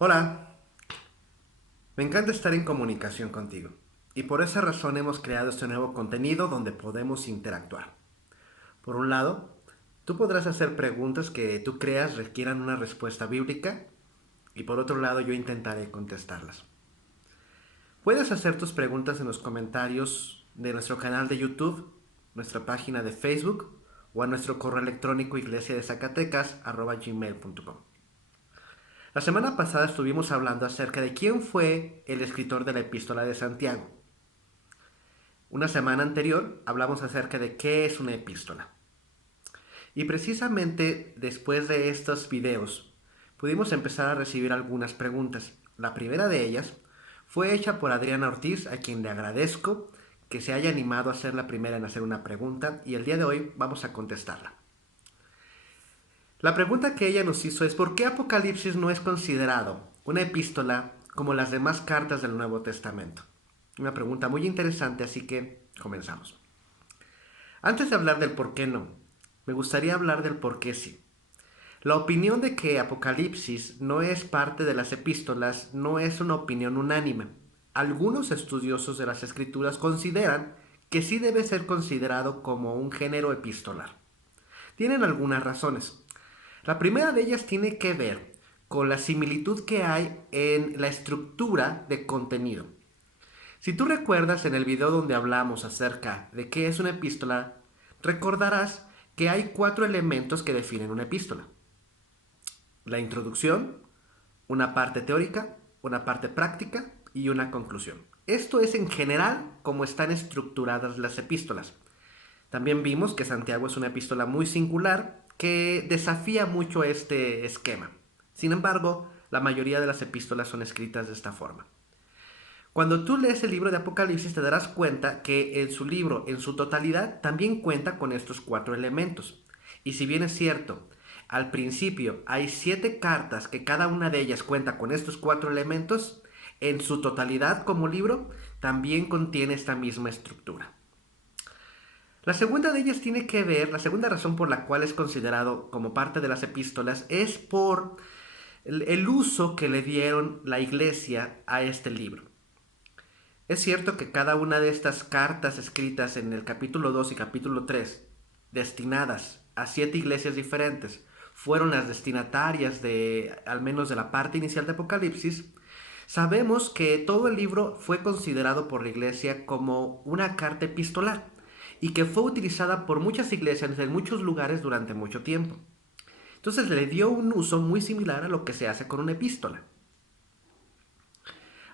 Hola, me encanta estar en comunicación contigo y por esa razón hemos creado este nuevo contenido donde podemos interactuar. Por un lado, tú podrás hacer preguntas que tú creas requieran una respuesta bíblica y por otro lado yo intentaré contestarlas. Puedes hacer tus preguntas en los comentarios de nuestro canal de YouTube, nuestra página de Facebook o a nuestro correo electrónico iglesiadezacatecas@gmail.com. La semana pasada estuvimos hablando acerca de quién fue el escritor de la Epístola de Santiago. Una semana anterior hablamos acerca de qué es una epístola. Y precisamente después de estos videos pudimos empezar a recibir algunas preguntas. La primera de ellas fue hecha por Adriana Ortiz, a quien le agradezco que se haya animado a ser la primera en hacer una pregunta y el día de hoy vamos a contestarla. La pregunta que ella nos hizo es ¿por qué Apocalipsis no es considerado una epístola como las demás cartas del Nuevo Testamento? Una pregunta muy interesante, así que comenzamos. Antes de hablar del por qué no, me gustaría hablar del por qué sí. La opinión de que Apocalipsis no es parte de las epístolas no es una opinión unánime. Algunos estudiosos de las escrituras consideran que sí debe ser considerado como un género epistolar. Tienen algunas razones. La primera de ellas tiene que ver con la similitud que hay en la estructura de contenido. Si tú recuerdas en el video donde hablamos acerca de qué es una epístola, recordarás que hay 4 elementos que definen una epístola. La introducción, una parte teórica, una parte práctica y una conclusión. Esto es en general cómo están estructuradas las epístolas. También vimos que Santiago es una epístola muy singular que desafía mucho este esquema. Sin embargo, la mayoría de las epístolas son escritas de esta forma. Cuando tú lees el libro de Apocalipsis te darás cuenta que en su libro, en su totalidad, también cuenta con estos 4 elementos. Y si bien es cierto, al principio hay 7 cartas que cada una de ellas cuenta con estos 4 elementos, en su totalidad como libro también contiene esta misma estructura. La segunda de ellas tiene que ver, la segunda razón por la cual es considerado como parte de las epístolas es por el uso que le dieron la iglesia a este libro. Es cierto que cada una de estas cartas escritas en el capítulo 2 y capítulo 3, destinadas a 7 iglesias diferentes, fueron las destinatarias de, al menos de la parte inicial de Apocalipsis. Sabemos que todo el libro fue considerado por la iglesia como una carta epistolar y que fue utilizada por muchas iglesias en muchos lugares durante mucho tiempo. Entonces le dio un uso muy similar a lo que se hace con una epístola.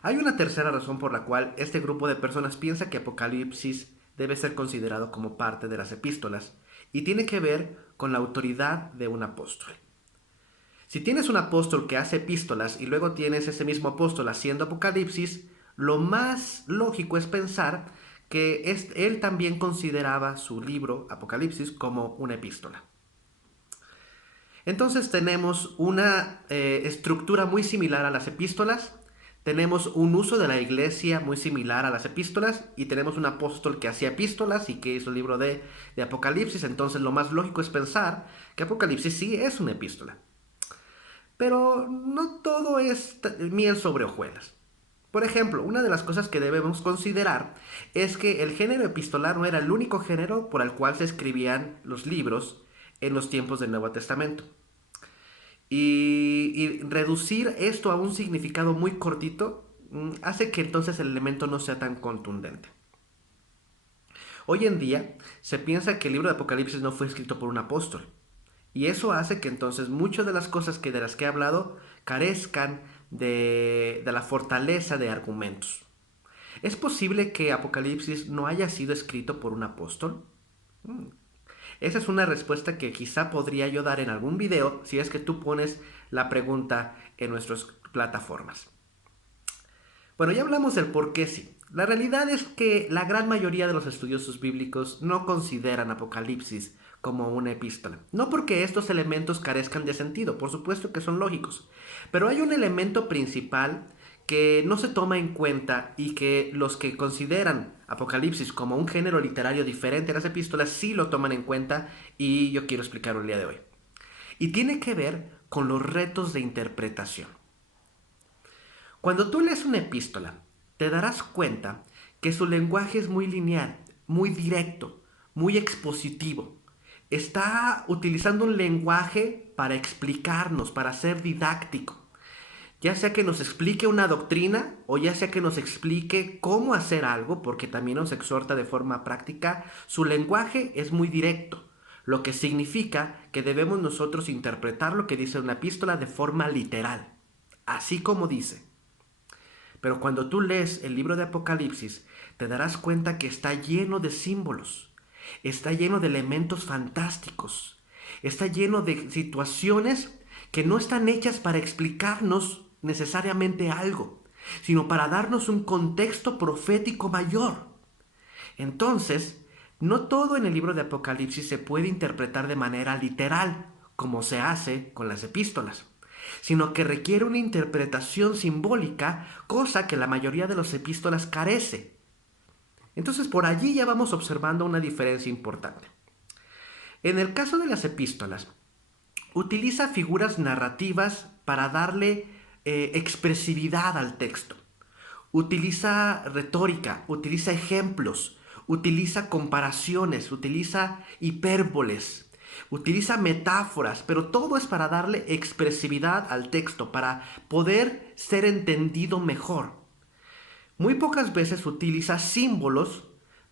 Hay una tercera razón por la cual este grupo de personas piensa que Apocalipsis debe ser considerado como parte de las epístolas y tiene que ver con la autoridad de un apóstol. Si tienes un apóstol que hace epístolas y luego tienes ese mismo apóstol haciendo Apocalipsis, lo más lógico es pensar que él también consideraba su libro Apocalipsis como una epístola. Entonces tenemos una estructura muy similar a las epístolas, tenemos un uso de la iglesia muy similar a las epístolas y tenemos un apóstol que hacía epístolas y que hizo el libro de Apocalipsis. Entonces lo más lógico es pensar que Apocalipsis sí es una epístola. Pero no todo es miel sobre hojuelas. Por ejemplo, una de las cosas que debemos considerar es que el género epistolar no era el único género por el cual se escribían los libros en los tiempos del Nuevo Testamento. Y reducir esto a un significado muy cortito hace que entonces el elemento no sea tan contundente. Hoy en día se piensa que el libro de Apocalipsis no fue escrito por un apóstol. Y eso hace que entonces muchas de las cosas de las que he hablado carezcan de la fortaleza de argumentos. ¿Es posible que Apocalipsis no haya sido escrito por un apóstol? Mm. Esa es una respuesta que quizá podría yo dar en algún video si es que tú pones la pregunta en nuestras plataformas. Bueno, ya hablamos del por qué sí. La realidad es que la gran mayoría de los estudiosos bíblicos no consideran Apocalipsis como una epístola. No porque estos elementos carezcan de sentido, por supuesto que son lógicos, pero hay un elemento principal que no se toma en cuenta y que los que consideran Apocalipsis como un género literario diferente a las epístolas sí lo toman en cuenta y yo quiero explicarlo el día de hoy. Y tiene que ver con los retos de interpretación. Cuando tú lees una epístola, te darás cuenta que su lenguaje es muy lineal, muy directo, muy expositivo. Está utilizando un lenguaje para explicarnos, para ser didáctico. Ya sea que nos explique una doctrina o ya sea que nos explique cómo hacer algo, porque también nos exhorta de forma práctica, su lenguaje es muy directo, lo que significa que debemos nosotros interpretar lo que dice una epístola de forma literal, así como dice. Pero cuando tú lees el libro de Apocalipsis, te darás cuenta que está lleno de símbolos, está lleno de elementos fantásticos, está lleno de situaciones que no están hechas para explicarnos necesariamente algo, sino para darnos un contexto profético mayor. Entonces, no todo en el libro de Apocalipsis se puede interpretar de manera literal, como se hace con las epístolas, sino que requiere una interpretación simbólica, cosa que la mayoría de las epístolas carece. Entonces, por allí ya vamos observando una diferencia importante. En el caso de las epístolas, utiliza figuras narrativas para darle expresividad al texto. Utiliza retórica, utiliza ejemplos, utiliza comparaciones, utiliza hipérboles, utiliza metáforas, pero todo es para darle expresividad al texto, para poder ser entendido mejor. Muy pocas veces utiliza símbolos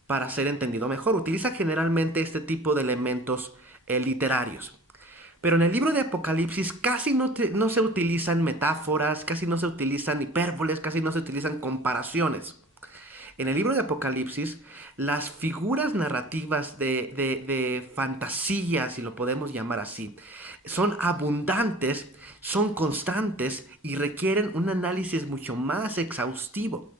para ser entendido mejor. Utiliza generalmente este tipo de elementos literarios. Pero en el libro de Apocalipsis casi no se utilizan metáforas, casi no se utilizan hipérboles, casi no se utilizan comparaciones. En el libro de Apocalipsis, las figuras narrativas de fantasía, si lo podemos llamar así, son abundantes, son constantes y requieren un análisis mucho más exhaustivo.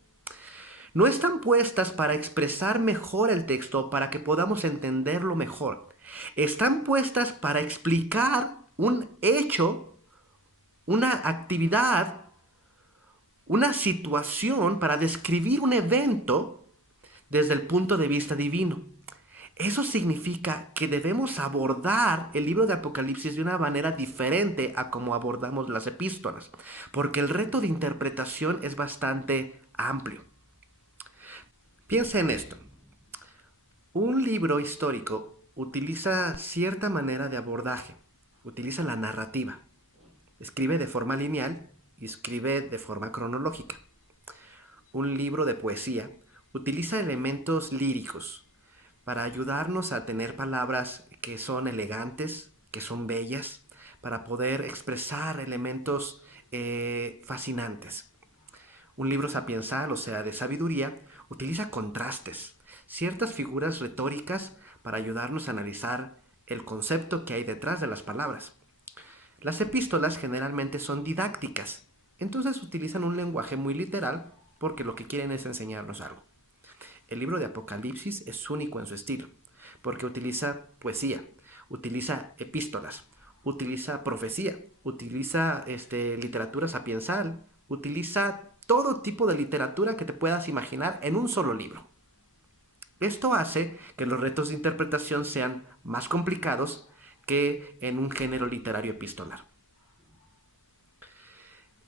No están puestas para expresar mejor el texto, para que podamos entenderlo mejor. Están puestas para explicar un hecho, una actividad, una situación, para describir un evento desde el punto de vista divino. Eso significa que debemos abordar el libro de Apocalipsis de una manera diferente a como abordamos las epístolas, porque el reto de interpretación es bastante amplio. Piensa en esto. Un libro histórico utiliza cierta manera de abordaje, utiliza la narrativa, escribe de forma lineal y escribe de forma cronológica. Un libro de poesía utiliza elementos líricos para ayudarnos a tener palabras que son elegantes, que son bellas, para poder expresar elementos fascinantes. Un libro sapiensal, o sea, de sabiduría, utiliza contrastes, ciertas figuras retóricas para ayudarnos a analizar el concepto que hay detrás de las palabras. Las epístolas generalmente son didácticas, entonces utilizan un lenguaje muy literal porque lo que quieren es enseñarnos algo. El libro de Apocalipsis es único en su estilo, porque utiliza poesía, utiliza epístolas, utiliza profecía, utiliza literatura sapiensal, utiliza todo tipo de literatura que te puedas imaginar en un solo libro. Esto hace que los retos de interpretación sean más complicados que en un género literario epistolar.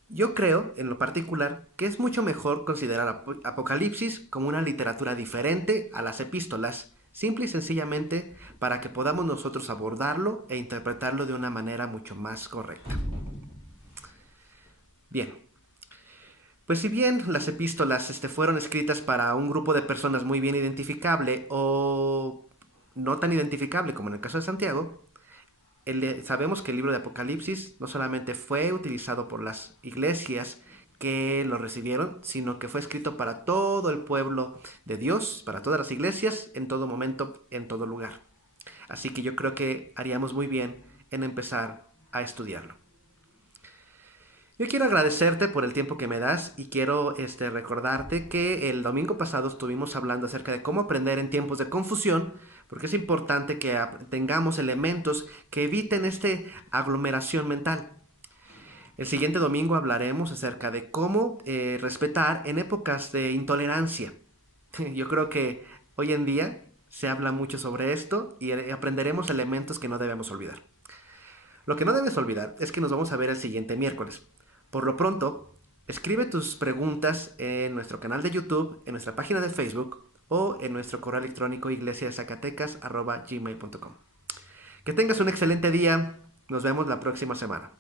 Yo creo, en lo particular, que es mucho mejor considerar Apocalipsis como una literatura diferente a las epístolas, simple y sencillamente para que podamos nosotros abordarlo e interpretarlo de una manera mucho más correcta. Bien, pues si bien las epístolas fueron escritas para un grupo de personas muy bien identificable o no tan identificable como en el caso de Santiago, sabemos que el libro de Apocalipsis no solamente fue utilizado por las iglesias que lo recibieron, sino que fue escrito para todo el pueblo de Dios, para todas las iglesias, en todo momento, en todo lugar. Así que yo creo que haríamos muy bien en empezar a estudiarlo. Yo quiero agradecerte por el tiempo que me das y quiero recordarte que el domingo pasado estuvimos hablando acerca de cómo aprender en tiempos de confusión, porque es importante que tengamos elementos que eviten esta aglomeración mental. El siguiente domingo hablaremos acerca de cómo respetar en épocas de intolerancia. Yo creo que hoy en día se habla mucho sobre esto y aprenderemos elementos que no debemos olvidar. Lo que no debes olvidar es que nos vamos a ver el siguiente miércoles. Por lo pronto, Escribe tus preguntas en nuestro canal de YouTube, en nuestra página de Facebook o en nuestro correo electrónico iglesiazacatecas@gmail.com. Que tengas un excelente día. Nos vemos la próxima semana.